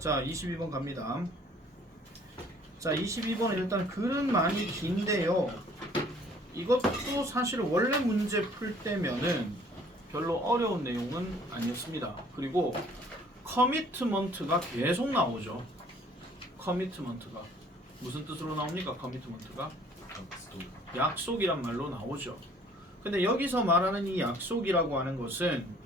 자, 22번 갑니다. 자, 22번은 일단 글은 많이 긴데요. 이것도 사실 원래 문제 풀 때면은 별로 어려운 내용은 아니었습니다. 그리고 커미트먼트가 계속 나오죠. 커미트먼트가 무슨 뜻으로 나옵니까? 커미트먼트가 약속이란 말로 나오죠. 근데 여기서 말하는 이 약속이라고 하는 것은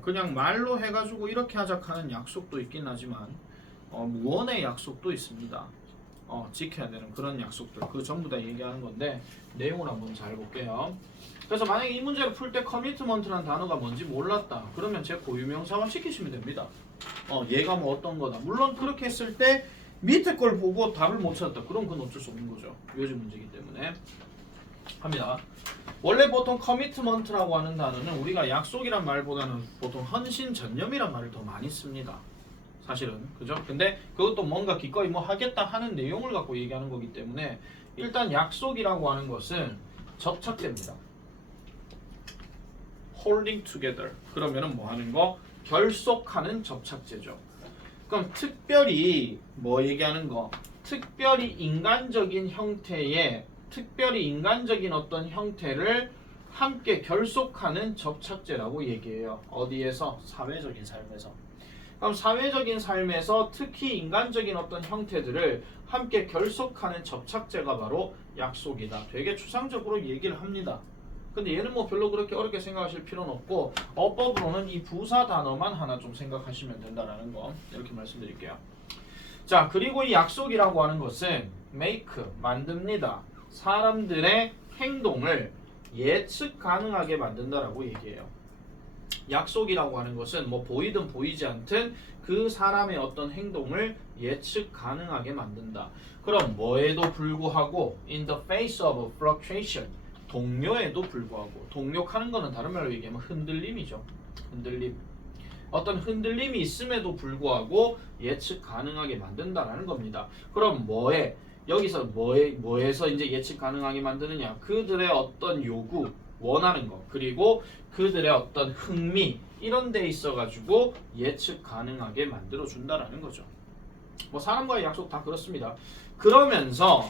그냥 말로 해가지고 이렇게 하자 하는 약속도 있긴 하지만 무언의 약속도 있습니다. 지켜야 되는 그런 약속들, 그 전부 다 얘기하는 건데 내용을 한번 잘 볼게요. 그래서 만약에 이 문제를 풀 때 커미트먼트라는 단어가 뭔지 몰랐다 그러면 제 고유명사화 시키시면 됩니다. 얘가 뭐 어떤 거다. 물론 그렇게 했을 때 밑에 걸 보고 답을 못 찾았다 그럼 그건 어쩔 수 없는 거죠. 요즘 문제이기 때문에 합니다. 원래 보통 커미트먼트라고 하는 단어는 우리가 약속이란 말보다는 보통 헌신 전념이란 말을 더 많이 씁니다. 사실은 그죠? 근데 그것도 뭔가 기꺼이 뭐 하겠다 하는 내용을 갖고 얘기하는 거기 때문에 일단 약속이라고 하는 것은 접착제입니다. holding together 그러면은 뭐 하는 거? 결속하는 접착제죠. 그럼 특별히 뭐 얘기하는 거? 특별히 인간적인 형태의 특별히 인간적인 어떤 형태를 함께 결속하는 접착제라고 얘기해요. 어디에서? 사회적인 삶에서. 그럼 사회적인 삶에서 특히 인간적인 어떤 형태들을 함께 결속하는 접착제가 바로 약속이다. 되게 추상적으로 얘기를 합니다. 근데 얘는 뭐 별로 그렇게 어렵게 생각하실 필요는 없고 어법으로는 이 부사 단어만 하나 좀 생각하시면 된다라는 거 이렇게 말씀드릴게요. 자, 그리고 이 약속이라고 하는 것은 make, 만듭니다. 사람들의 행동을 예측 가능하게 만든다라고 얘기해요. 약속이라고 하는 것은 뭐 보이든 보이지 않든 그 사람의 어떤 행동을 예측 가능하게 만든다. 그럼 뭐에도 불구하고 in the face of fluctuation 동료에도 불구하고 동력하는 거는 다른 말로 얘기하면 흔들림이죠. 흔들림. 어떤 흔들림이 있음에도 불구하고 예측 가능하게 만든다라는 겁니다. 그럼 뭐에 여기서 뭐에서 이제 예측 가능하게 만드느냐? 그들의 어떤 요구, 원하는 것, 그리고 그들의 어떤 흥미 이런 데 있어 가지고 예측 가능하게 만들어 준다라는 거죠. 뭐 사람과의 약속 다 그렇습니다. 그러면서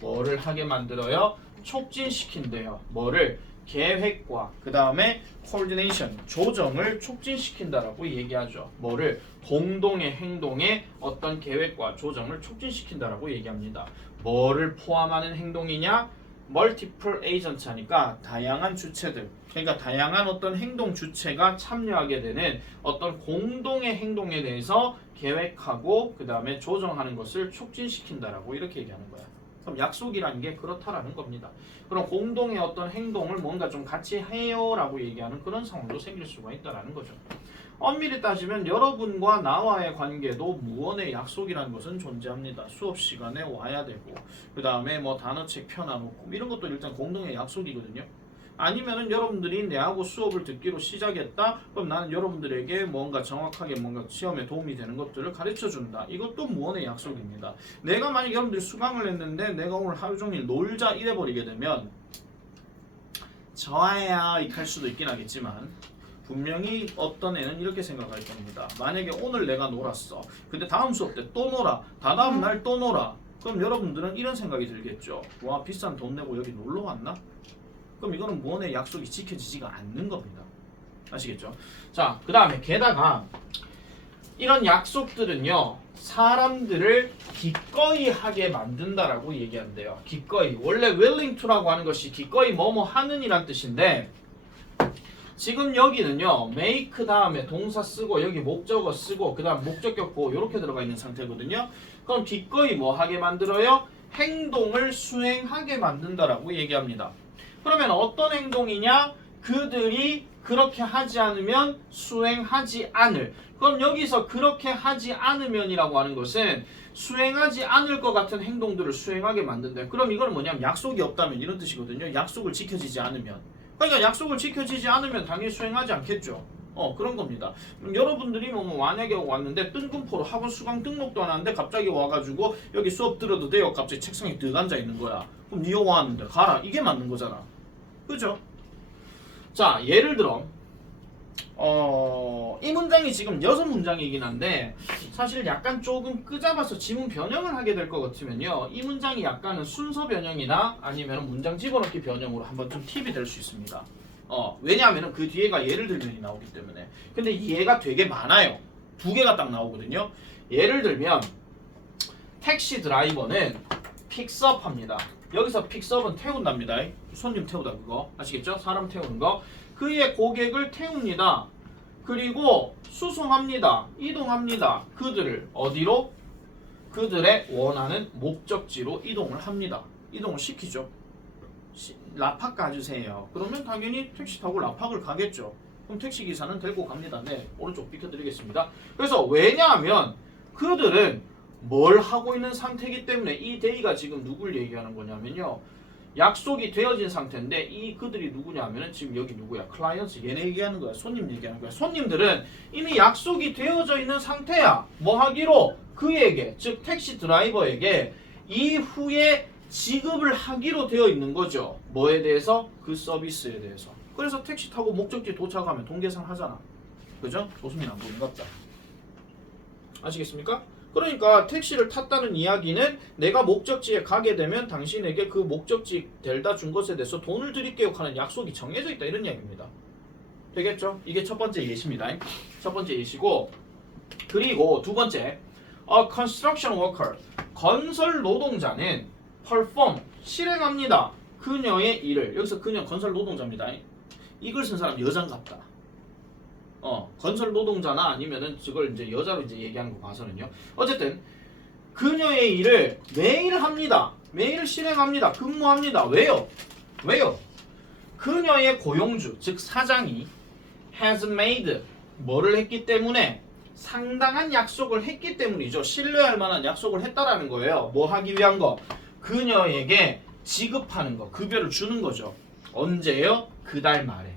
뭐를 하게 만들어요? 촉진시킨대요. 뭐를? 계획과 그 다음에 coordination, 조정을 촉진시킨다라고 얘기하죠. 뭐를? 공동의 행동의 어떤 계획과 조정을 촉진시킨다라고 얘기합니다. 뭐를 포함하는 행동이냐? multiple agent 하니까 다양한 주체들, 그러니까 다양한 어떤 행동 주체가 참여하게 되는 어떤 공동의 행동에 대해서 계획하고 그 다음에 조정하는 것을 촉진시킨다라고 이렇게 얘기하는 거야. 그럼 약속이라는 게 그렇다라는 겁니다. 그럼 공동의 어떤 행동을 뭔가 좀 같이 해요라고 얘기하는 그런 상황도 생길 수가 있다라는 거죠. 엄밀히 따지면 여러분과 나와의 관계도 무언의 약속이라는 것은 존재합니다. 수업 시간에 와야 되고 그 다음에 뭐 단어책 펴놔놓고 이런 것도 일단 공동의 약속이거든요. 아니면은 여러분들이 내하고 수업을 듣기로 시작했다. 그럼 나는 여러분들에게 뭔가 정확하게 뭔가 시험에 도움이 되는 것들을 가르쳐준다. 이것도 무언의 약속입니다. 내가 만약 여러분들이 수강을 했는데 내가 오늘 하루 종일 놀자 이래버리게 되면 좋아요 할 수도 있긴 하겠지만 분명히 어떤 애는 이렇게 생각할 겁니다. 만약에 오늘 내가 놀았어. 근데 다음 수업 때 또 놀아. 다다음 날 또 놀아. 그럼 여러분들은 이런 생각이 들겠죠. 와, 비싼 돈 내고 여기 놀러 왔나? 그럼 이거는 무언의 약속이 지켜지지가 않는 겁니다. 아시겠죠? 자, 그 다음에 게다가 이런 약속들은요 사람들을 기꺼이 하게 만든다라고 얘기한대요. 기꺼이. 원래 willing to라고 하는 것이 기꺼이 뭐뭐 하는 이란 뜻인데 지금 여기는요 make 다음에 동사 쓰고 여기 목적어 쓰고 그 다음 목적격 보호 이렇게 들어가 있는 상태거든요. 그럼 기꺼이 뭐 하게 만들어요? 행동을 수행하게 만든다라고 얘기합니다. 그러면 어떤 행동이냐? 그들이 그렇게 하지 않으면 수행하지 않을. 그럼 여기서 그렇게 하지 않으면이라고 하는 것은 수행하지 않을 것 같은 행동들을 수행하게 만든다. 그럼 이건 뭐냐면 약속이 없다면 이런 뜻이거든요. 약속을 지켜지지 않으면. 그러니까 약속을 지켜지지 않으면 당연히 수행하지 않겠죠. 그런 겁니다. 여러분들이 뭐 만약에 왔는데 뜬금포로 학원 수강 등록도 안 하는데 갑자기 와가지고 여기 수업 들어도 돼요. 갑자기 책상에 득 앉아 있는 거야. 그럼 니가 왔는데 가라. 이게 맞는 거잖아. 그죠? 자, 예를 들어 이 문장이 지금 6문장이긴 한데 사실 약간 조금 끄잡아서 지문 변형을 하게 될 것 같으면요, 이 문장이 약간은 순서 변형이나 아니면 문장 집어넣기 변형으로 한번 좀 팁이 될 수 있습니다. 왜냐하면 그 뒤에가 예를 들면이 나오기 때문에. 근데 이 예가 되게 많아요. 2개가 딱 나오거든요. 예를 들면 택시 드라이버는 픽스업 합니다. 여기서 픽스업은 태운답니다. 손님 태우다, 그거 아시겠죠? 사람 태우는 거. 그의 고객을 태웁니다. 그리고 수송합니다. 이동합니다. 그들을 어디로? 그들의 원하는 목적지로 이동을 합니다. 이동을 시키죠. 라팍 가주세요. 그러면 당연히 택시 타고 라팍을 가겠죠. 그럼 택시기사는 데리고 갑니다. 네, 오른쪽 비켜드리겠습니다. 그래서 왜냐하면 그들은 뭘 하고 있는 상태이기 때문에 이 데이가 지금 누굴 얘기하는 거냐면요, 약속이 되어진 상태인데 이 그들이 누구냐면은 지금 여기 누구야? 클라이언트, 얘네 얘기하는 거야. 손님 얘기하는 거야. 손님들은 이미 약속이 되어져 있는 상태야. 뭐 하기로? 그에게, 즉 택시 드라이버에게 이후에 지급을 하기로 되어 있는 거죠. 뭐에 대해서? 그 서비스에 대해서. 그래서 택시 타고 목적지 도착하면 돈 계산하잖아. 그죠? 조수민 안 보는갑다. 아시겠습니까? 그러니까 택시를 탔다는 이야기는 내가 목적지에 가게 되면 당신에게 그 목적지 데려다 준 것에 대해서 돈을 드릴게요 하는 약속이 정해져 있다, 이런 이야기입니다. 되겠죠? 이게 첫 번째 예시입니다. 첫 번째 예시고, 그리고 두 번째, A construction worker, 건설 노동자는 perform, 실행합니다. 그녀의 일을. 여기서 그녀 건설 노동자입니다. 이걸 쓴 사람 여잔갑다. 건설 노동자나 아니면은 그걸 이제 여자로 이제 얘기하는 거 봐서는요. 어쨌든 그녀의 일을 매일 합니다. 매일 실행합니다. 근무합니다. 왜요? 그녀의 고용주, 즉 사장이 has made, 뭐를 했기 때문에? 상당한 약속을 했기 때문이죠. 신뢰할 만한 약속을 했다라는 거예요. 뭐 하기 위한 거? 그녀에게 지급하는 거, 급여를 주는 거죠. 언제요? 그달 말에.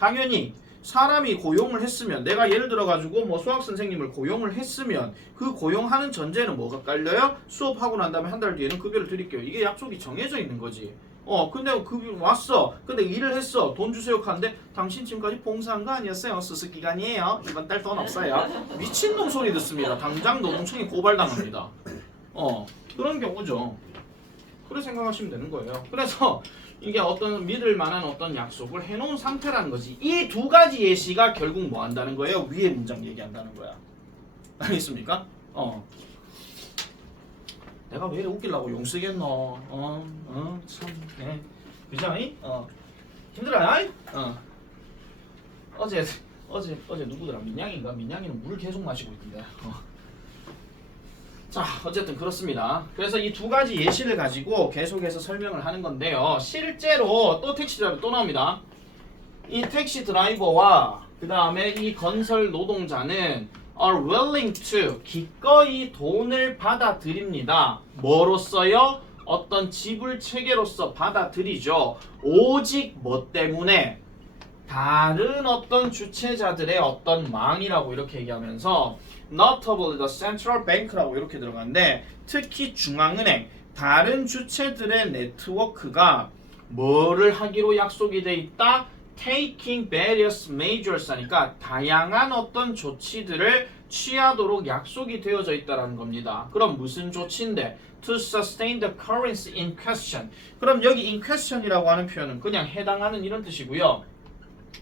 당연히 사람이 고용을 했으면, 내가 예를 들어 가지고 뭐 수학 선생님을 고용을 했으면 그 고용하는 전제는 뭐가 깔려요? 수업하고 난 다음에 한 달 뒤에는 급여를 드릴게요. 이게 약속이 정해져 있는 거지. 근데 급여 왔어. 근데 일을 했어. 돈 주세요 하는데 당신 지금까지 봉사한 거 아니었어요? 수습 기간이에요. 이번 달 돈 없어요. 미친놈 소리 듣습니다. 당장 노동청에 고발당합니다. 그런 경우죠. 그렇게 생각하시면 되는 거예요. 그래서 이게 어떤 믿을 만한 어떤 약속을 해놓은 상태라는 거지. 이 두 가지 예시가 결국 뭐 한다는 거예요? 위에 문장 얘기한다는 거야. 알겠습니까? 내가 왜 웃기려고 용 쓰겠노? 참, 네. 그죠? 힘들어요? 어제 누구더라? 민양인가? 민양이는 물을 계속 마시고 있던데. 자, 어쨌든 그렇습니다. 그래서 이 두 가지 예시를 가지고 계속해서 설명을 하는 건데요. 실제로 또 택시 드라이버 또 나옵니다. 이 택시 드라이버와 그 다음에 이 건설 노동자는 are willing to, 기꺼이 돈을 받아들입니다. 뭐로써요? 어떤 지불 체계로서 받아들이죠. 오직 뭐 때문에? 다른 어떤 주체자들의 어떤 망이라고 이렇게 얘기하면서 notably the central bank라고 이렇게 들어가는데, 특히 중앙은행, 다른 주체들의 네트워크가 뭐를 하기로 약속이 돼 있다? taking various measures 하니까 다양한 어떤 조치들을 취하도록 약속이 되어져 있다는 겁니다. 그럼 무슨 조치인데? To sustain the currency in question. 그럼 여기 in question이라고 하는 표현은 그냥 해당하는 이런 뜻이고요.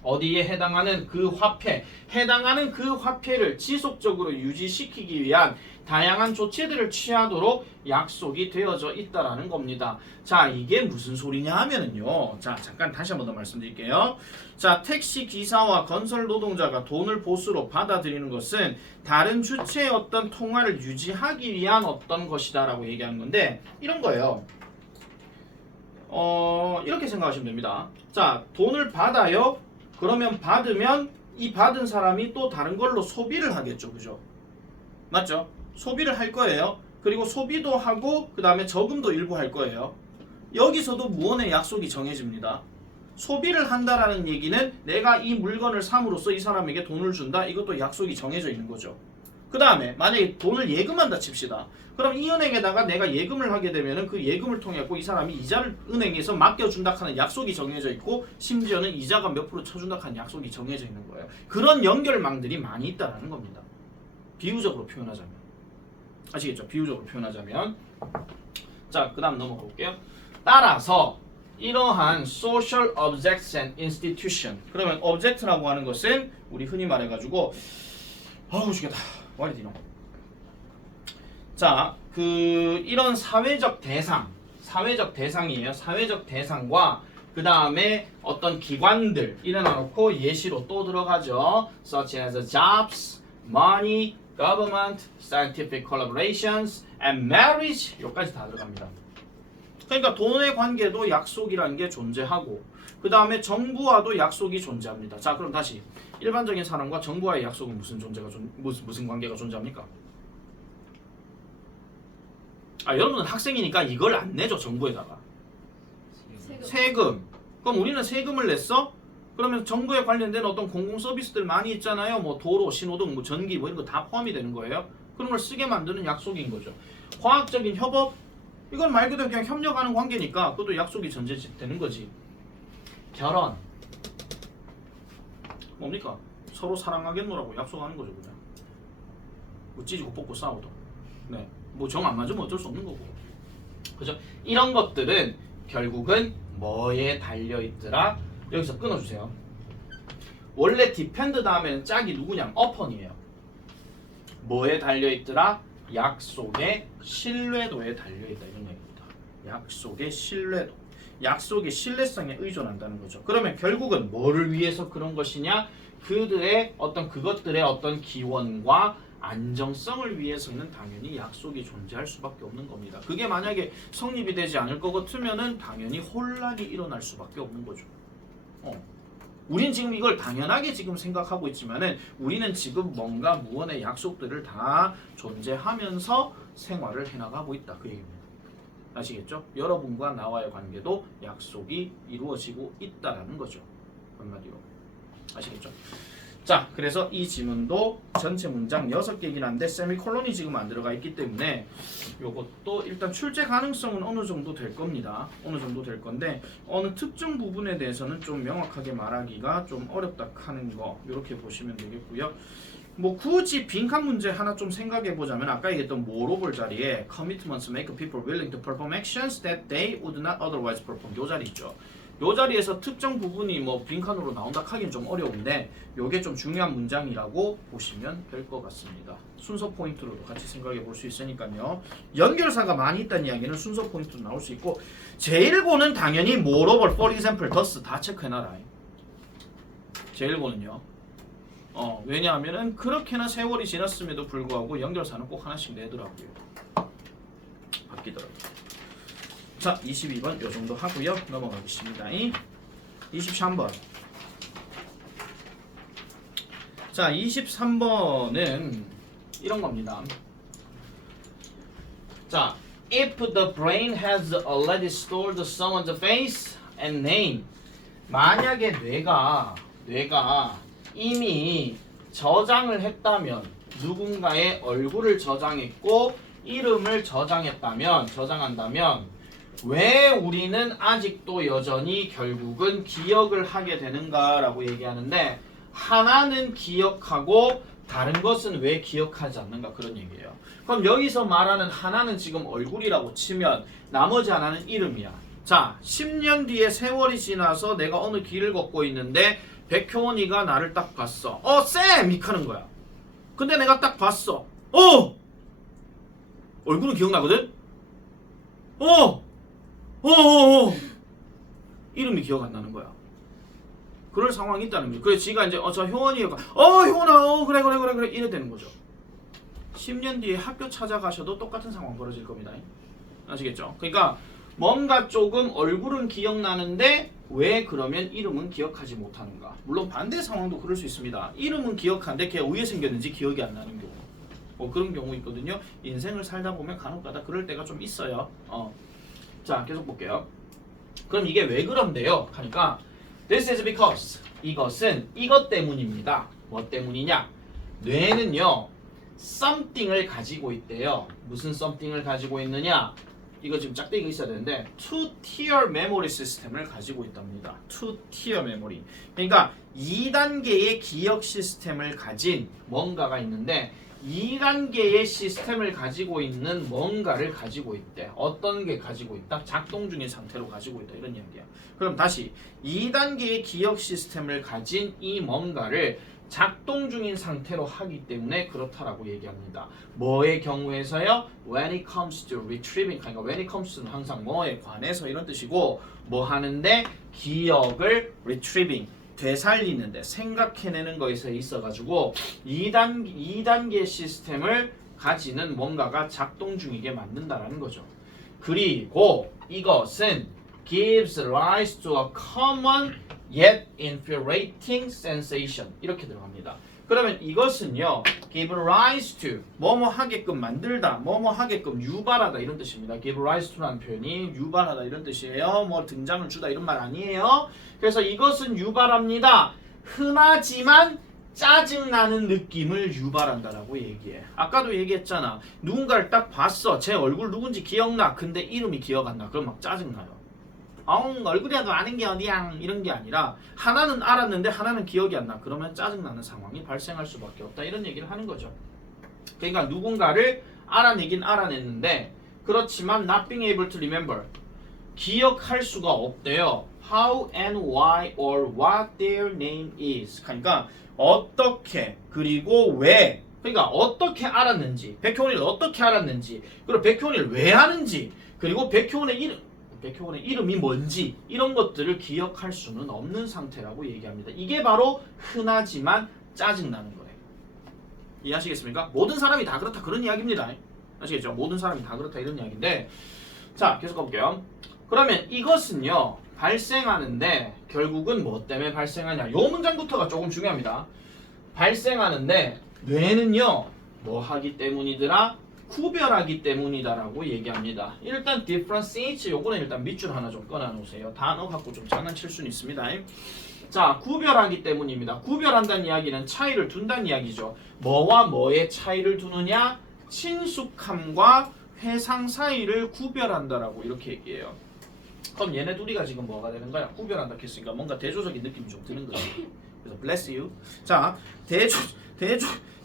어디에 해당하는 그 화폐, 해당하는 그 화폐를 지속적으로 유지시키기 위한 다양한 조치들을 취하도록 약속이 되어져 있다라는 겁니다. 자, 이게 무슨 소리냐 하면은요. 자, 잠깐 다시 한번 더 말씀드릴게요. 자, 택시 기사와 건설 노동자가 돈을 보수로 받아들이는 것은 다른 주체의 어떤 통화를 유지하기 위한 어떤 것이다라고 얘기하는 건데, 이런 거예요. 이렇게 생각하시면 됩니다. 자, 돈을 받아요. 그러면 받으면 이 받은 사람이 또 다른 걸로 소비를 하겠죠. 그죠? 맞죠? 소비를 할 거예요. 그리고 소비도 하고 그 다음에 저금도 일부 할 거예요. 여기서도 무언의 약속이 정해집니다. 소비를 한다라는 얘기는 내가 이 물건을 삼으로써 이 사람에게 돈을 준다. 이것도 약속이 정해져 있는 거죠. 그 다음에 만약에 돈을 예금한다 칩시다. 그럼 이 은행에다가 내가 예금을 하게 되면은 그 예금을 통해 이 사람이 이자를 은행에서 맡겨준다 하는 약속이 정해져 있고 심지어는 이자가 몇 프로 쳐준다 하는 약속이 정해져 있는 거예요. 그런 연결망들이 많이 있다라는 겁니다. 비유적으로 표현하자면. 아시겠죠? 비유적으로 표현하자면. 자, 그 다음 넘어가 볼게요. 따라서 이러한 social objects and institution. 그러면 object라고 하는 것은 우리 흔히 말해가지고 아우 죽겠다. What did you know? 자, 이런 사회적 대상이에요. 사회적 대상과 그 다음에 어떤 기관들 일어나놓고 예시로 또 들어가죠. Such as jobs, money, government, scientific collaborations, and marriage. 여기까지 다 들어갑니다. 그러니까 돈의 관계도 약속이라는 게 존재하고 그 다음에 정부와도 약속이 존재합니다. 자, 그럼 다시 일반적인 사람과 정부와의 약속은 무슨 관계가 존재합니까? 여러분은 학생이니까 이걸 안 내죠. 정부에다가 세금. 그럼 우리는 세금을 냈어? 그러면 정부에 관련된 어떤 공공 서비스들 많이 있잖아요. 뭐 도로, 신호등, 뭐 전기 뭐 이런 거 다 포함이 되는 거예요. 그런 걸 쓰게 만드는 약속인 거죠. 과학적인 협업, 이건 말 그대로 그냥 협력하는 관계니까 그것도 약속이 전제되는 거지. 결혼 뭡니까? 서로 사랑하겠노라고 약속하는 거죠. 그냥 뭐 찌지고 뽑고 싸우도 네, 뭐 정 안 맞으면 어쩔 수 없는 거고. 그죠? 이런 것들은 결국은 뭐에 달려있더라? 여기서 끊어주세요. 원래 depend 다음에는 짝이 누구냐? upon이에요. 뭐에 달려있더라? 약속의 신뢰도에 달려있다 이런 얘기입니다. 약속의 신뢰도. 약속의 신뢰성에 의존한다는 거죠. 그러면 결국은 뭐를 위해서 그런 것이냐? 그것들의 어떤 기원과 안정성을 위해서는 당연히 약속이 존재할 수밖에 없는 겁니다. 그게 만약에 성립이 되지 않을 것 같으면은 당연히 혼란이 일어날 수밖에 없는 거죠. 우린 지금 이걸 당연하게 지금 생각하고 있지만은 우리는 지금 뭔가 무언의 약속들을 다 존재하면서 생활을 해나가고 있다 그 얘기입니다. 아시겠죠? 여러분과 나와의 관계도 약속이 이루어지고 있다라는 거죠. 한마디로. 아시겠죠? 자, 그래서 이 지문도 전체 문장 6개이긴 한데 세미콜론이 지금 안 들어가 있기 때문에 요것도 일단 출제 가능성은 어느 정도 될 겁니다. 어느 정도 될 건데 어느 특정 부분에 대해서는 좀 명확하게 말하기가 좀 어렵다 하는 거 이렇게 보시면 되겠고요. 뭐 굳이 빈칸 문제 하나 좀 생각해 보자면 아까 얘기했던 moreover 자리에 commitments make people willing to perform actions that they would not otherwise perform 요 자리 있죠. 요 자리에서 특정 부분이 뭐 빈칸으로 나온다 하긴 좀 어려운데 요게 좀 중요한 문장이라고 보시면 될 것 같습니다. 순서 포인트로도 같이 생각해 볼 수 있으니까요. 연결사가 많이 있다는 이야기는 순서 포인트로 나올 수 있고 제1고는 당연히 moreover, for example, thus 다 체크해놔라. 제1고는요. 왜냐하면은 그렇게나 세월이 지났음에도 불구하고 연결사는 꼭 하나씩 내더라고요. 바뀌더라고요. 자, 22번 요 정도 하고요. 넘어가겠습니다. 23번. 자, 23번은 이런 겁니다. 자, if the brain has already stored someone's face and name. 만약에 뇌가 이미 저장을 했다면 누군가의 얼굴을 저장했고 이름을 저장한다면 왜 우리는 아직도 여전히 결국은 기억을 하게 되는가라고 얘기하는데 하나는 기억하고 다른 것은 왜 기억하지 않는가 그런 얘기예요. 그럼 여기서 말하는 하나는 지금 얼굴이라고 치면 나머지 하나는 이름이야. 자, 10년 뒤에 세월이 지나서 내가 어느 길을 걷고 있는데 백효원이가 나를 딱 봤어. 쌤! 이카는 거야. 근데 내가 딱 봤어. 얼굴은 기억나거든? 이름이 기억 안 나는 거야. 그럴 상황이 있다는 거죠. 그래서 지가 이제 저 효원이가 효원아 그래 이래 되는 거죠. 10년 뒤에 학교 찾아가셔도 똑같은 상황 벌어질 겁니다. 아시겠죠? 그러니까 뭔가 조금 얼굴은 기억나는데 왜 그러면 이름은 기억하지 못하는가. 물론 반대 상황도 그럴 수 있습니다. 이름은 기억하는데 걔가 왜 생겼는지 기억이 안 나는 경우. 그런 경우 있거든요. 인생을 살다 보면 간혹가다 그럴 때가 좀 있어요. 자, 계속 볼게요. 그럼 이게 왜 그런데요? 하니까 This is because 이것은 이것 때문입니다. 뭐 때문이냐? 뇌는요 something을 가지고 있대요. 무슨 something을 가지고 있느냐? 이거 지금 짝대기가 있어야 되는데 two-tier memory 시스템을 가지고 있답니다. two-tier memory. 그러니까 2단계의 기억 시스템을 가진 뭔가가 있는데 2단계의 시스템을 가지고 있는 뭔가를 가지고 있대. 어떤 게 가지고 있다? 작동 중인 상태로 가지고 있다. 이런 이야기야. 그럼 다시 2단계의 기억 시스템을 가진 이 뭔가를 작동 중인 상태로 하기 때문에 그렇다라고 얘기합니다. 뭐의 경우에서요? When it comes to retrieving, 그러니까 when it comes to는 항상 뭐에 관해서 이런 뜻이고 뭐 하는데 기억을 retrieving, 되살리는데 생각해내는 거에서 있어가지고 2단계 시스템을 가지는 뭔가가 작동 중이게 만든다라는 거죠. 그리고 이것은 gives rise to a common yet infuriating sensation 이렇게 들어갑니다. 그러면 이것은요 give rise to 뭐뭐 하게끔 만들다 뭐뭐 하게끔 유발하다 이런 뜻입니다. give rise to라는 표현이 유발하다 이런 뜻이에요. 뭐 등장을 주다 이런 말 아니에요. 그래서 이것은 유발합니다. 흔하지만 짜증나는 느낌을 유발한다라고 얘기해. 아까도 얘기했잖아. 누군가를 딱 봤어. 제 얼굴 누군지 기억나. 근데 이름이 기억 안 나. 그럼 막 짜증나요. 얼굴이라도 아는 게 어디야 이런 게 아니라 하나는 알았는데 하나는 기억이 안 나. 그러면 짜증나는 상황이 발생할 수밖에 없다. 이런 얘기를 하는 거죠. 그러니까 누군가를 알아내긴 알아냈는데 그렇지만 not being able to remember 기억할 수가 없대요. How and why or what their name is. 그러니까 어떻게 그리고 왜 그러니까 어떻게 알았는지 백효원을 어떻게 알았는지 그리고 백효원을 왜 아는지 그리고 백효원의 이름이 뭔지 이런 것들을 기억할 수는 없는 상태라고 얘기합니다. 이게 바로 흔하지만 짜증나는 거예요. 이해하시겠습니까? 모든 사람이 다 그렇다 그런 이야기입니다. 아시겠죠? 모든 사람이 다 그렇다 이런 이야기인데 자 계속 가볼게요. 그러면 이것은요 발생하는데 결국은 뭐 때문에 발생하냐 요 문장부터가 조금 중요합니다. 발생하는데 뇌는요 뭐 하기 때문이더라? 구별하기 때문이다라고 얘기합니다. 일단 differentiate 요거는 일단 밑줄 하나 좀 꺼내 놓으세요. 단어 갖고 좀 장난칠 수는 있습니다. 자 구별하기 때문입니다. 구별한다는 이야기는 차이를 둔다는 이야기죠. 뭐와 뭐의 차이를 두느냐? 친숙함과 회상 사이를 구별한다라고 이렇게 얘기해요. 그럼 얘네 둘이가 지금 뭐가 되는 거야? 구별한다 했으니까 뭔가 대조적인 느낌이 좀 드는 거지. 그래서 bless you. 자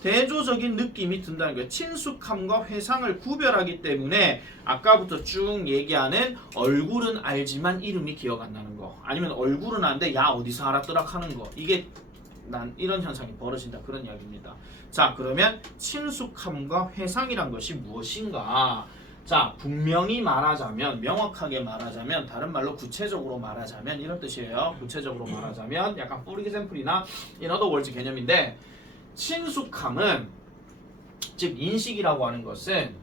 대조적인 느낌이 든다는 거예요. 친숙함과 회상을 구별하기 때문에 아까부터 쭉 얘기하는 얼굴은 알지만 이름이 기억 안 나는 거 아니면 얼굴은 아는데 야 어디서 알았더라 하는 거 이게 난 이런 현상이 벌어진다 그런 이야기입니다. 자 그러면 친숙함과 회상이란 것이 무엇인가? 자 분명히 말하자면 명확하게 말하자면 다른 말로 구체적으로 말하자면 이런 뜻이에요. 구체적으로 말하자면 약간 for example이나 in other words 개념인데 친숙함은 즉 인식이라고 하는 것은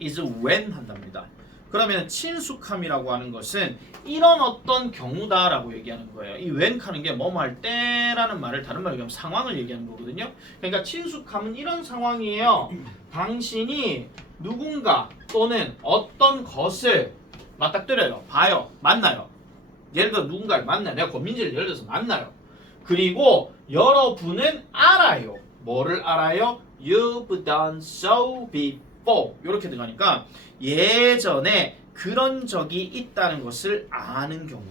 is when 한답니다. 그러면 친숙함이라고 하는 것은 이런 어떤 경우다라고 얘기하는 거예요. 이 when 하는 게 뭐뭐 할 때라는 말을 다른 말로 얘기하면 상황을 얘기하는 거거든요. 그러니까 친숙함은 이런 상황이에요. 당신이 누군가 또는 어떤 것을 맞닥뜨려요. 봐요. 만나요. 예를 들어 누군가를 만나요. 내가 권민지를 예를 들어서 만나요. 그리고 여러분은 알아요. 뭐를 알아요? You've done so before. 이렇게 들어가니까 예전에 그런 적이 있다는 것을 아는 경우.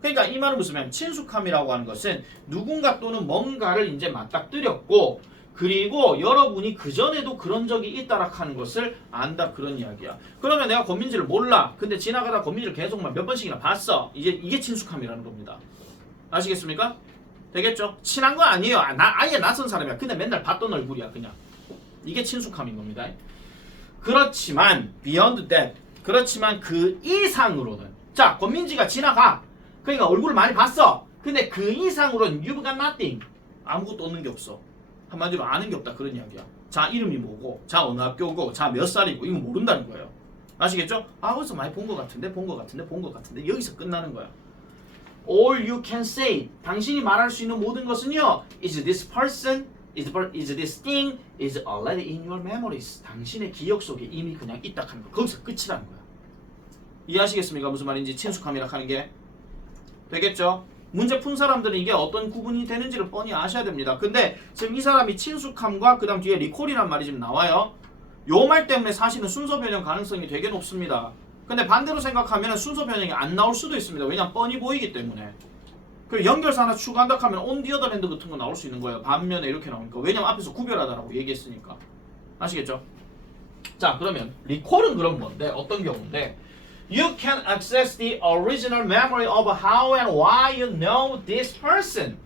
그러니까 이 말은 무슨 말이냐면 친숙함이라고 하는 것은 누군가 또는 뭔가를 이제 맞닥뜨렸고 그리고 여러분이 그전에도 그런 적이 있다라 하는 것을 안다 그런 이야기야. 그러면 내가 권민지를 몰라. 근데 지나가다 권민지를 계속 몇 번씩이나 봤어. 이게 친숙함이라는 겁니다. 아시겠습니까? 되겠죠? 친한 거 아니에요. 아예 낯선 사람이야. 근데 맨날 봤던 얼굴이야 그냥. 이게 친숙함인 겁니다. 그렇지만 beyond that 그렇지만 그 이상으로는 자 권민지가 지나가. 그러니까 얼굴을 많이 봤어. 근데 그 이상으로는 you've got nothing. 아무것도 없는 게 없어. 한마디로 아는 게 없다 그런 이야기야. 자 이름이 뭐고 자 어느 학교고 자 몇 살이고 이거 모른다는 거예요. 아시겠죠? 어디서 많이 본 것 같은데 여기서 끝나는 거야. All you can say 당신이 말할 수 있는 모든 것은요 is this person, is this thing, is already in your memories. 당신의 기억 속에 이미 그냥 있다 하는 거. 거기서 끝이라는 거야. 이해하시겠습니까? 무슨 말인지 친숙함이라 하는 게 되겠죠? 문제 푼 사람들은 이게 어떤 구분이 되는지를 뻔히 아셔야 됩니다. 근데 지금 이 사람이 친숙함과 그 다음 뒤에 리콜이란 말이 지금 나와요. 요 말 때문에 사실은 순서 변형 가능성이 되게 높습니다. 근데 반대로 생각하면 순서 변형이 안 나올 수도 있습니다. 왜냐면 뻔히 보이기 때문에. 그리고 연결사 하나 추가한다 하면 on the other hand 같은 거 나올 수 있는 거예요. 반면에 이렇게 나오니까. 왜냐면 앞에서 구별하다라고 얘기했으니까. 아시겠죠? 자, 그러면 리콜은 그럼 뭔데? 어떤 경우인데? You can access the original memory of how and why you know this person.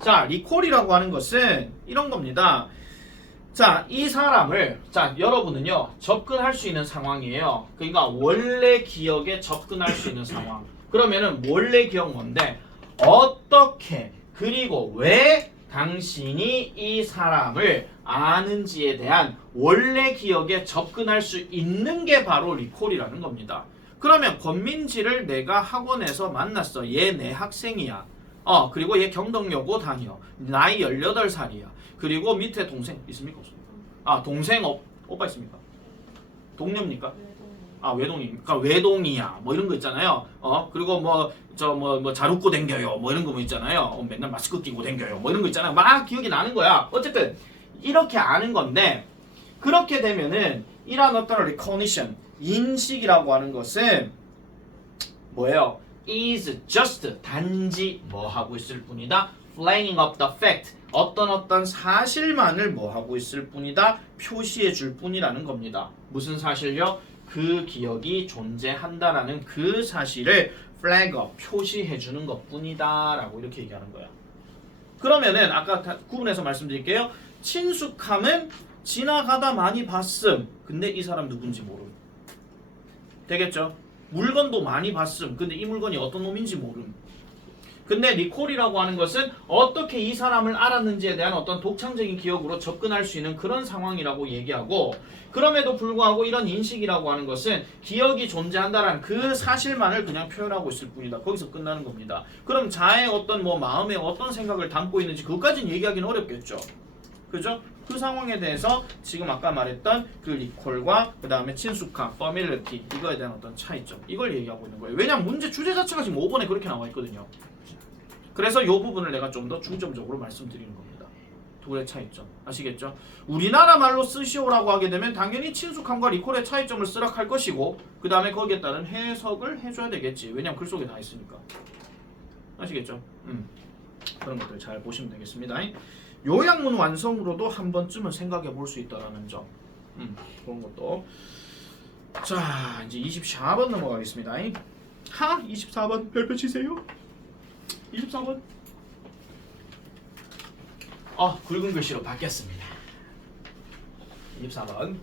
자, 리콜이라고 하는 것은 이런 겁니다. 자, 이 사람을, 자, 여러분은요, 접근할 수 있는 상황이에요. 그러니까 원래 기억에 접근할 수 있는 상황. 그러면은 원래 기억 뭔데? 어떻게, 그리고 왜 당신이 이 사람을 아는지에 대한 원래 기억에 접근할 수 있는 게 바로 리콜이라는 겁니다. 그러면 권민지를 내가 학원에서 만났어. 얘 내 학생이야. 그리고 얘 경덕여고 다녀. 나이 18살이야. 그리고 밑에 동생 있습니까? 없습니까? 동생 오빠 있습니까? 동료입니까? 외동입니까? 외동이야. 뭐 이런 거 있잖아요. 그리고 잘 웃고 댕겨요. 뭐 이런 거 있잖아요. 맨날 마스크 끼고 댕겨요. 뭐 이런 거 있잖아요. 막 기억이 나는 거야. 어쨌든 이렇게 아는 건데 그렇게 되면은 이런 어떤 recognition, 인식이라고 하는 것은 뭐예요? is just 단지 뭐 하고 있을 뿐이다. flagging up the fact. 어떤 사실만을 뭐 하고 있을 뿐이다. 표시해 줄 뿐이라는 겁니다. 무슨 사실요? 그 기억이 존재한다라는 그 사실을 flag up, 표시해 주는 것뿐이다 라고 이렇게 얘기하는 거야. 그러면은 아까 구분해서 말씀드릴게요. 친숙함은 지나가다 많이 봤음. 근데 이 사람 누군지 모름. 되겠죠? 물건도 많이 봤음. 근데 이 물건이 어떤 놈인지 모름. 근데 리콜이라고 하는 것은 어떻게 이 사람을 알았는지에 대한 어떤 독창적인 기억으로 접근할 수 있는 그런 상황이라고 얘기하고, 그럼에도 불구하고 이런 인식이라고 하는 것은 기억이 존재한다는 그 사실만을 그냥 표현하고 있을 뿐이다. 거기서 끝나는 겁니다. 그럼 자의 어떤 마음에 어떤 생각을 담고 있는지 그것까지는 얘기하기는 어렵겠죠. 그죠? 그 상황에 대해서 지금 아까 말했던 그 리콜과 그 다음에 친숙함, familiarity 이거에 대한 어떤 차이점, 이걸 얘기하고 있는 거예요. 왜냐면 문제 주제 자체가 지금 5번에 그렇게 나와 있거든요. 그래서 이 부분을 내가 좀 더 중점적으로 말씀드리는 겁니다. 둘의 차이점. 아시겠죠? 우리나라 말로 쓰시오라고 하게 되면 당연히 친숙함과 리콜의 차이점을 쓰라 할 것이고, 그 다음에 거기에 따른 해석을 해줘야 되겠지. 왜냐면 글 속에 다 있으니까. 아시겠죠? 그런 것들 잘 보시면 되겠습니다. 요약문 완성으로도 한 번쯤은 생각해 볼 수 있다라는 점. 그런 것도. 자, 이제 24번 넘어가겠습니다. 24번 별표 치세요. 24번. 굵은 글씨로 바뀌었습니다. 24번.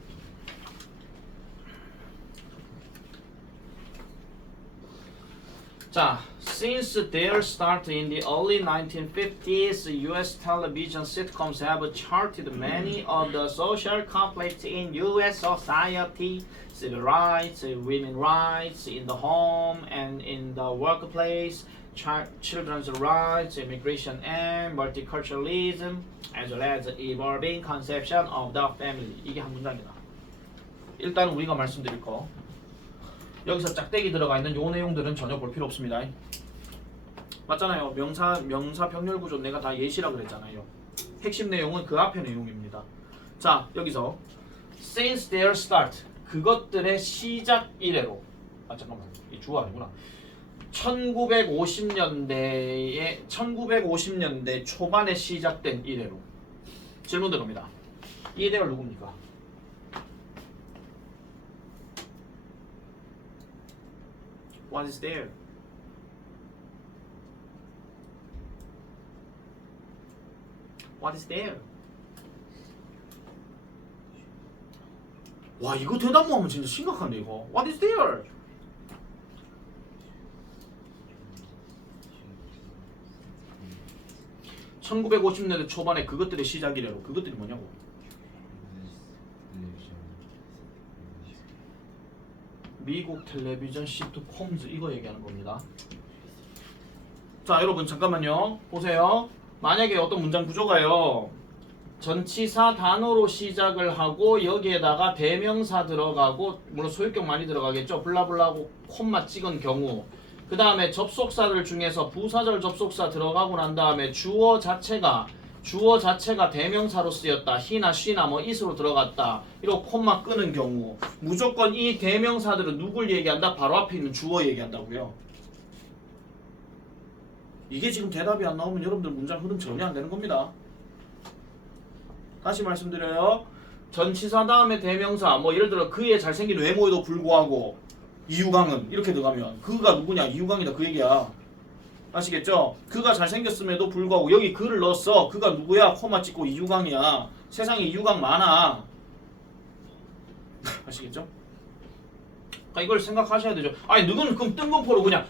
자, since their start in the early 1950s, U.S. television sitcoms have charted many of the social conflicts in U.S. society, civil rights, women's rights in the home and in the workplace, children's rights, immigration and multiculturalism, as well as the evolving conception of the family. 이게 한 문장이다. 일단 우리가 말씀드릴 거, 여기서 짝대기 들어가 있는 요 내용들은 전혀 볼 필요 없습니다. 맞잖아요. 명사 병렬 구조 내가 다 예시라 그랬잖아요. 핵심 내용은 그 앞에 내용입니다. 자, 여기서 since their start, 그것들의 시작 이래로, 잠깐만, 이 주어 아니구나. 1950년대 초반에 시작된 이래로. 질문 들어옵니다. 이 대열 누굽니까? What is there? What is there? 와, 이거 대답 못 하면 진짜 심각한데 이거. What is there? (1950년대) 초반에 그것들의 시작이래로. 그것들이 뭐냐고. 미국 텔레비전 시트콤즈 이거 얘기하는 겁니다. 자, 여러분 잠깐만요. 보세요. 만약에 어떤 문장 구조가요, 전치사 단어로 시작을 하고 여기에다가 대명사 들어가고, 물론 소유격 많이 들어가겠죠. 블라블라고 콤마 찍은 경우, 그 다음에 접속사들 중에서 부사절 접속사 들어가고 난 다음에 주어 자체가 대명사로 쓰였다. he나 she나 뭐 it으로 들어갔다. 이렇게 콤마 끄는 경우 무조건 이 대명사들은 누굴 얘기한다? 바로 앞에 있는 주어 얘기한다고요. 이게 지금 대답이 안 나오면 여러분들 문장 흐름 전혀 안 되는 겁니다. 다시 말씀드려요. 전치사 다음에 대명사 뭐 예를 들어 그의 잘생긴 외모에도 불구하고 이유강은 이렇게 들어가면 그가 누구냐? 이유강이다 그 얘기야. 아시겠죠? 그가 잘생겼음에도 불구하고 여기 그를 넣었어. 그가 누구야? 코마 찍고 이유강이야. 세상에 이유강 많아. 아시겠죠? 이걸 생각하셔야 되죠. 아니 누구는 그럼 뜬금포로 그냥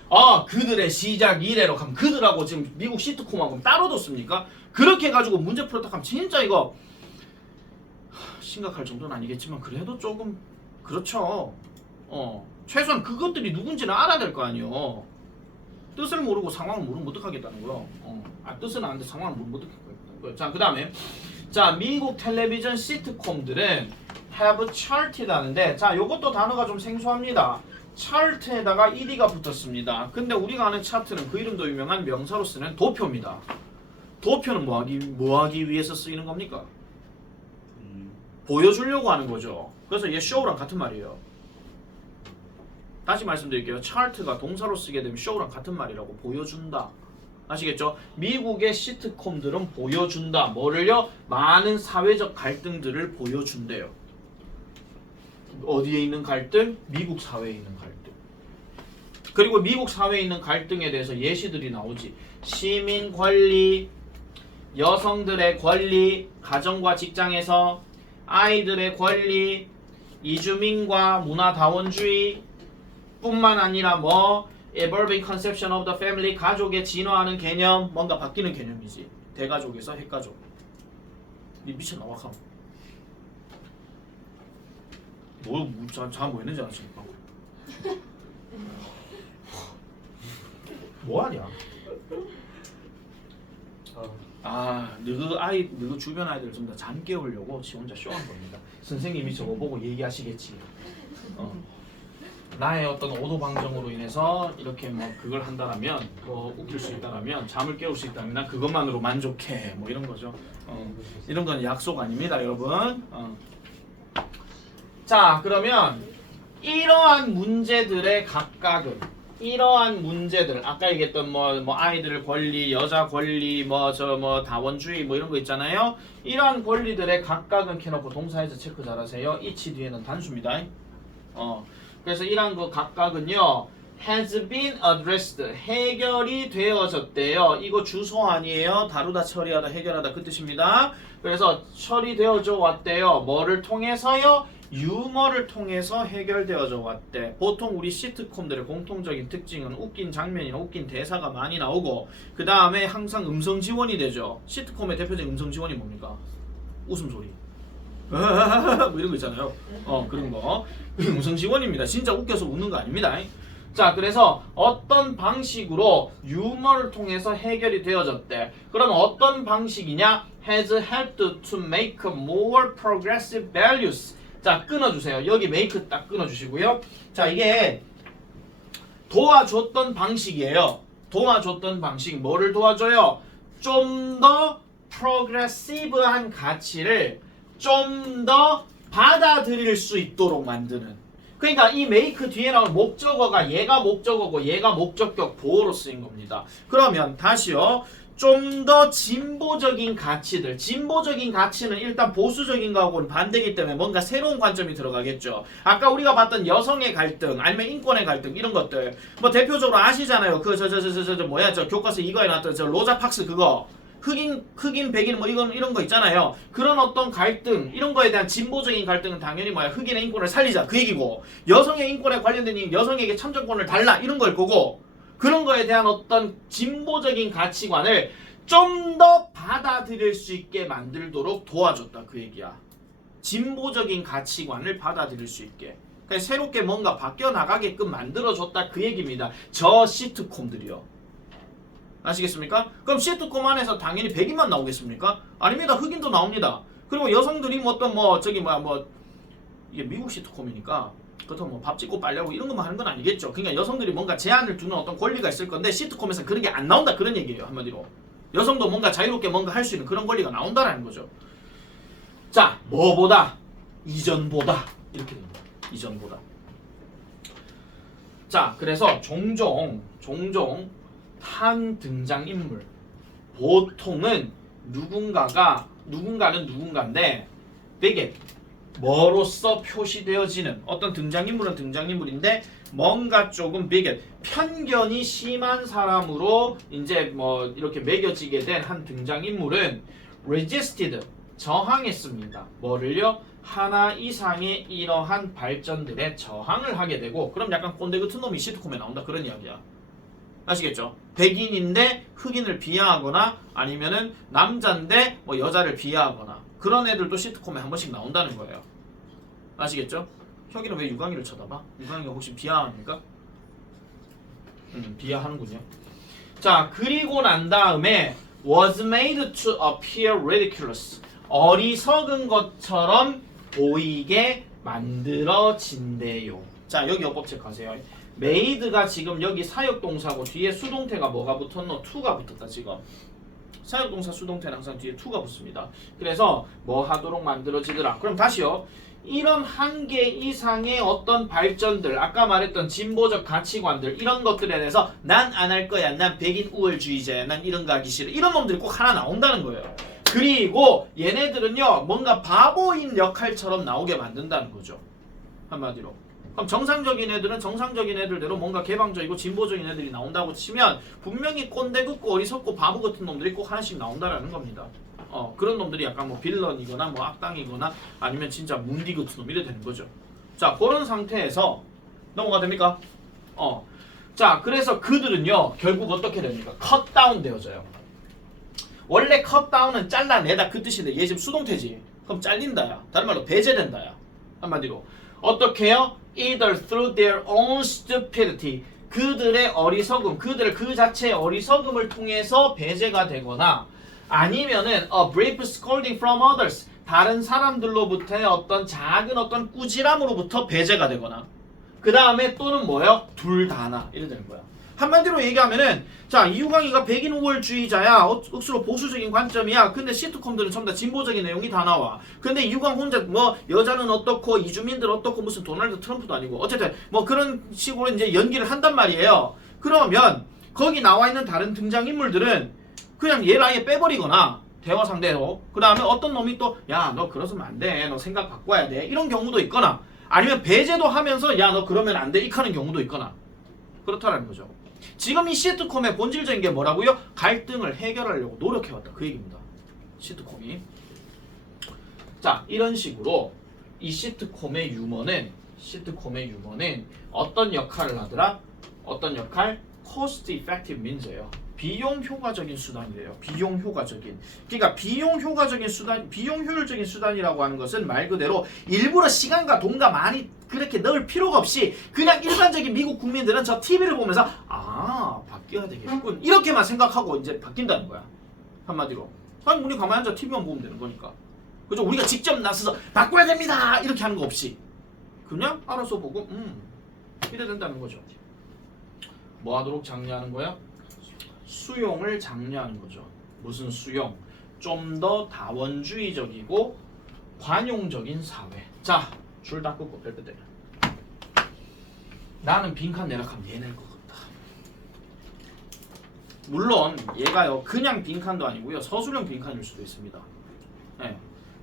그들의 시작 이래로 가면 그들하고 지금 미국 시트콤하고 따로 뒀습니까? 그렇게 해가지고 문제 풀었다 하면 진짜 이거 심각할 정도는 아니겠지만 그래도 조금 그렇죠. 최소한 그것들이 누군지는 알아야 될 거 아니에요. 뜻을 모르고 상황을 모르면 어떡하겠다는 거요. 뜻은 아는데 상황을 모르면 어떡하겠다는 거예요. 자, 그 다음에 자 미국 텔레비전 시트콤들은 have charted하는데 자 요것도 단어가 좀 생소합니다. chart에다가 ed가 붙었습니다. 근데 우리가 아는 차트는 그 이름도 유명한 명사로 쓰는 도표입니다. 도표는 뭐 하기 위해서 쓰이는 겁니까? 보여주려고 하는 거죠. 그래서 얘 show랑 같은 말이에요. 다시 말씀드릴게요. chart가 동사로 쓰게 되면 show랑 같은 말이라고. 보여준다. 아시겠죠? 미국의 시트콤들은 보여준다. 뭐를요? 많은 사회적 갈등들을 보여준대요. 어디에 있는 갈등? 미국 사회에 있는 갈등. 그리고 미국 사회에 있는 갈등에 대해서 예시들이 나오지. 시민 권리, 여성들의 권리, 가정과 직장에서 아이들의 권리, 이주민과 문화다원주의 뿐만 아니라 evolving conception of the family, 가족의 진화하는 개념, 뭔가 바뀌는 개념이지. 대가족에서 핵가족. 니 미쳤나 와카. 뭐 했는지 아십니까? 뭐하냐? 너그 주변 아이들 전부 다 잠 깨우려고 지 혼자 쇼한 겁니다. 선생님이 저거 보고 얘기하시겠지. 나의 어떤 오도방정으로 인해서 이렇게 그걸 한다라면 웃길 수 있다라면 잠을 깨울 수 있다면 난 그것만으로 만족해. 뭐 이런 거죠. 이런 건 약속 아닙니다, 여러분. 자, 그러면 이러한 문제들의 각각은 이러한 문제들 아까 얘기했던 뭐 아이들 권리, 여자 권리, 다원주의 이런 거 있잖아요. 이러한 권리들의 각각은 켜놓고 동사에서 체크 잘하세요. 이치 뒤에는 단수입니다. 그래서 이러한 그 각각은요. has been addressed. 해결이 되어졌대요. 이거 주소 아니에요. 다루다, 처리하다, 해결하다 그 뜻입니다. 그래서 처리되어져 왔대요. 뭐를 통해서요? 유머를 통해서 해결되어져 왔대. 보통 우리 시트콤들의 공통적인 특징은 웃긴 장면이나 웃긴 대사가 많이 나오고 그 다음에 항상 음성 지원이 되죠. 시트콤의 대표적인 음성 지원이 뭡니까? 웃음소리. 뭐 이런 거 있잖아요. 그런 거. 음성 지원입니다. 진짜 웃겨서 웃는 거 아닙니다. 자, 그래서 어떤 방식으로 유머를 통해서 해결이 되어졌대. 그럼 어떤 방식이냐? has helped to make more progressive values. 자, 끊어주세요. 여기 make 딱 끊어주시고요. 자, 이게 도와줬던 방식이에요. 도와줬던 방식. 뭐를 도와줘요? 좀 더 프로그레시브한 가치를 좀 더 받아들일 수 있도록 만드는. 그러니까 이 make 뒤에 나온 목적어가 얘가 목적어고 얘가 목적격 보어로 쓰인 겁니다. 그러면 다시요. 좀 더 진보적인 가치들. 진보적인 가치는 일단 보수적인 거하고는 반대이기 때문에 뭔가 새로운 관점이 들어가겠죠. 아까 우리가 봤던 여성의 갈등, 아니면 인권의 갈등 이런 것들. 뭐 대표적으로 아시잖아요. 저 교과서 이거에 나왔던 저 로자 팍스 그거. 흑인, 백인 뭐 이런 거 있잖아요. 그런 어떤 갈등, 이런 거에 대한 진보적인 갈등은 당연히 흑인의 인권을 살리자 그 얘기고, 여성의 인권에 관련된 여성에게 참정권을 달라 이런 걸 거고, 그런 거에 대한 어떤 진보적인 가치관을 좀 더 받아들일 수 있게 만들도록 도와줬다 그 얘기야. 진보적인 가치관을 받아들일 수 있게. 그러니까 새롭게 뭔가 바뀌어 나가게끔 만들어줬다 그 얘기입니다. 저 시트콤들이요. 아시겠습니까? 그럼 시트콤 안에서 당연히 백인만 나오겠습니까? 아닙니다. 흑인도 나옵니다. 그리고 여성들이 이게 미국 시트콤이니까 그렇다고 뭐 밥 짓고 빨래하고 이런 것만 하는 건 아니겠죠. 그러니까 여성들이 뭔가 제한을 두는 어떤 권리가 있을 건데 시트콤에서 그런 게 안 나온다 그런 얘기예요. 한마디로 여성도 뭔가 자유롭게 뭔가 할 수 있는 그런 권리가 나온다라는 거죠. 자, 뭐보다 이전보다 이렇게 됩니다. 이전보다. 자, 그래서 종종 한 등장인물 보통은 누군가는 누군가인데 되게 뭐로서 표시되어지는 어떤 등장인물은 등장인물인데 뭔가 조금 비게 편견이 심한 사람으로 이제 뭐 이렇게 매겨지게 된 한 등장인물은 resisted 저항했습니다. 뭐를요? 하나 이상의 이러한 발전들에 저항을 하게 되고 그럼 약간 꼰대 같은 놈이 시트콤에 나온다 그런 이야기야. 아시겠죠? 백인인데 흑인을 비하하거나 아니면은 남자인데 뭐 여자를 비하하거나 그런 애들도 시트콤에 한 번씩 나온다는 거예요. 아시겠죠? 혁이는 왜 유광이를 쳐다봐? 유광이가 혹시 비하합니까? 비하하는군요. 자, 그리고 난 다음에 was made to appear ridiculous. 어리석은 것처럼 보이게 만들어진대요. 자, 여기 어법 체크하세요. made가 지금 여기 사역동사고 뒤에 수동태가 뭐가 붙었노? to가 붙었다 지금. 사역동사 수동태는 항상 뒤에 to가 붙습니다. 그래서 뭐 하도록 만들어지더라. 그럼 다시요. 이런 한 개 이상의 어떤 발전들, 아까 말했던 진보적 가치관들 이런 것들에 대해서 난 안 할 거야. 난 백인 우월주의자야. 난 이런 거 하기 싫어. 이런 놈들이 꼭 하나 나온다는 거예요. 그리고 얘네들은요. 뭔가 바보인 역할처럼 나오게 만든다는 거죠. 한마디로. 그럼 정상적인 애들은 정상적인 애들대로 뭔가 개방적이고 진보적인 애들이 나온다고 치면 분명히 꼰대 같고 어리석고 바보 같은 놈들이 꼭 하나씩 나온다라는 겁니다. 그런 놈들이 약간 뭐 빌런이거나 뭐 악당이거나 아니면 진짜 문디 같은 놈 이래 되는 거죠. 자, 그런 상태에서 넘어가 됩니까? 자, 그래서 그들은요 결국 어떻게 됩니까? 컷다운 되어져요. 원래 컷다운은 잘라내다 그 뜻인데 얘 지금 수동태지. 그럼 잘린다야. 다른 말로 배제된다야. 한마디로 어떻게 해요? Either through their own stupidity 그들의 어리석음, 그들 그 자체의 어리석음을 통해서 배제가 되거나 아니면은 a brief scolding from others 다른 사람들로부터의 어떤 작은 어떤 꾸지람으로부터 배제가 되거나 그 다음에 또는 뭐예요? 둘 다나 이래 되는 거야. 한마디로 얘기하면은 자 이유광이가 백인 우월주의자야 억수로 보수적인 관점이야. 근데 시트콤들은 전부 다 진보적인 내용이 다 나와. 근데 이유광 혼자 뭐 여자는 어떻고 이주민들 어떻고 무슨 도널드 트럼프도 아니고 어쨌든 뭐 그런 식으로 이제 연기를 한단 말이에요. 그러면 거기 나와 있는 다른 등장인물들은 그냥 얘를 아예 빼버리거나 대화 상대로 그 다음에 어떤 놈이 또 야 너 그러서면 안 돼. 너 생각 바꿔야 돼. 이런 경우도 있거나 아니면 배제도 하면서 야 너 그러면 안 돼. 이렇게 하는 경우도 있거나 그렇다라는 거죠. 지금 이 시트콤의 본질적인 게 뭐라고요? 갈등을 해결하려고 노력해왔다. 그 얘기입니다. 시트콤이. 자, 이런 식으로 이 시트콤의 유머는 어떤 역할을 하더라? 어떤 역할? cost effective means예요. 비용 효과적인 수단이래요. 비용 효과적인. 그러니까 비용 효과적인 수단, 비용 효율적인 수단이라고 하는 것은 말 그대로 일부러 시간과 돈과 많이 그렇게 넣을 필요가 없이 그냥 일반적인 미국 국민들은 저 TV를 보면서 아 바뀌어야 되겠군 이렇게만 생각하고 이제 바뀐다는 거야. 한마디로. 아니 우리 가만히 앉아 TV만 보면 되는 거니까. 그죠? 우리가 직접 나서서 바꿔야 됩니다 이렇게 하는 거 없이 그냥 알아서 보고 이래 된다는 거죠. 뭐 하도록 장려하는 거야? 수용을 장려하는 거죠. 무슨 수용? 좀 더 다원주의적이고 관용적인 사회. 자, 줄 다 끄고 뺄 때. 나는 빈칸 내락하면 얘 낼 것 같다. 물론 얘가요 그냥 빈칸도 아니고요 서술형 빈칸일 수도 있습니다. 네.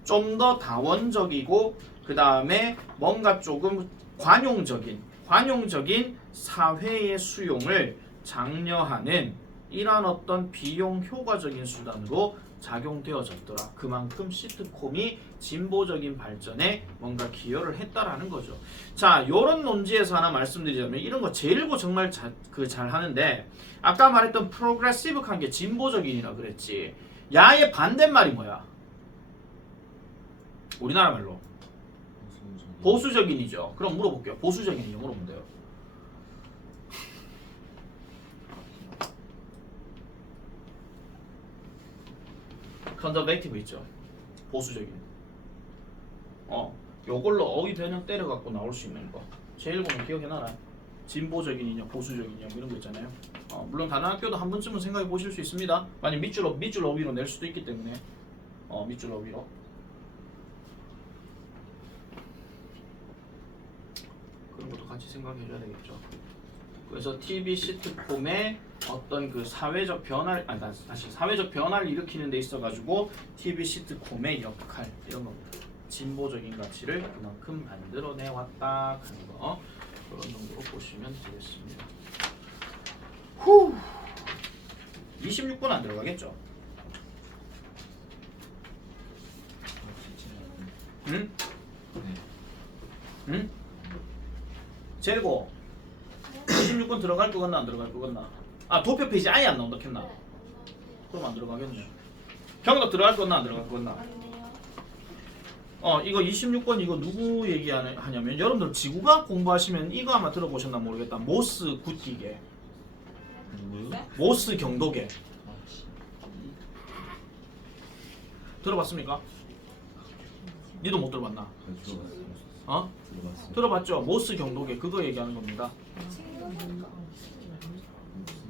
좀 더 다원적이고 그 다음에 뭔가 조금 관용적인 사회의 수용을 장려하는 이러한 어떤 비용 효과적인 수단으로 작용되어졌더라. 그만큼 시트콤이 진보적인 발전에 뭔가 기여를 했다라는 거죠. 자, 요런 논지에서 하나 말씀드리자면 이런 거 제일고 정말 잘 하는데 아까 말했던 프로그레시브한 게 진보적인이라 그랬지. 야의 반대말이 뭐야? 우리나라 말로 보수적인이죠. 그럼 물어볼게요. 보수적인이요? 물어보면 돼요. 컨저베이티브 있죠. 보수적인. 요걸로 어휘 변형 때려갖고 나올 수 있는 거. 제1공은 기억해놔라. 진보적인 이념, 보수적인 이념 이런 거 있잖아요. 물론 다른 학교도 한 번쯤은 생각해 보실 수 있습니다. 만약 밑줄 어휘로 낼 수도 있기 때문에 밑줄 어휘로. 그런 것도 같이 생각해 줘야 되겠죠. 그래서 TV 시트콤의 어떤 그 사회적 변화를 다시 사회적 변화를 일으키는 데 있어 가지고 TV 시트콤의 역할 이런 겁니다. 진보적인 가치를 그만큼 만들어내 왔다 하는 거 그런 정도로 보시면 되겠습니다. 26번 안 들어가겠죠? 응? 응? 제고 26번 들어갈 거겠나 안 들어갈 거겠나? 도표 페이지 아예 안 나온다 켰나? 그럼 안 들어가겠네. 경도 들어갈 거겠나 안 들어갈 거겠나? 이거 26번 이거 누구 얘기하냐면 여러분들 지구과학 공부하시면 이거 아마 들어보셨나 모르겠다. 모스 굳기계, 모스 경도계 들어봤습니까? 니도 못 들어봤나? 들어봤죠? 모스 경도계 그거 얘기하는 겁니다.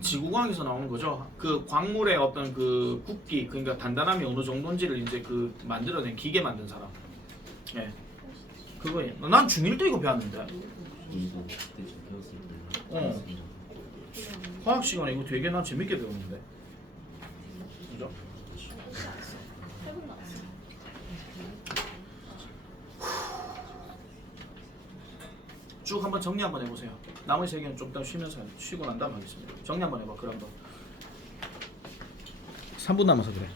지구과학에서 나오는 거죠. 그 광물의 어떤 그 굵기 그러니까 단단함이 어느 정도인지를 이제 그 만들어낸 기계 만든 사람. 예, 그거예요. 난 중1 때 이거 배웠는데. 화학 시간에 이거 되게 난 재밌게 배웠는데. 그죠? 쭉 한번 정리 한번 해보세요. 나머지 3개는 좀 이따 쉬고 난 다음 하겠습니다. 정리 한번 해봐. 그럼 3분 남아서 그래.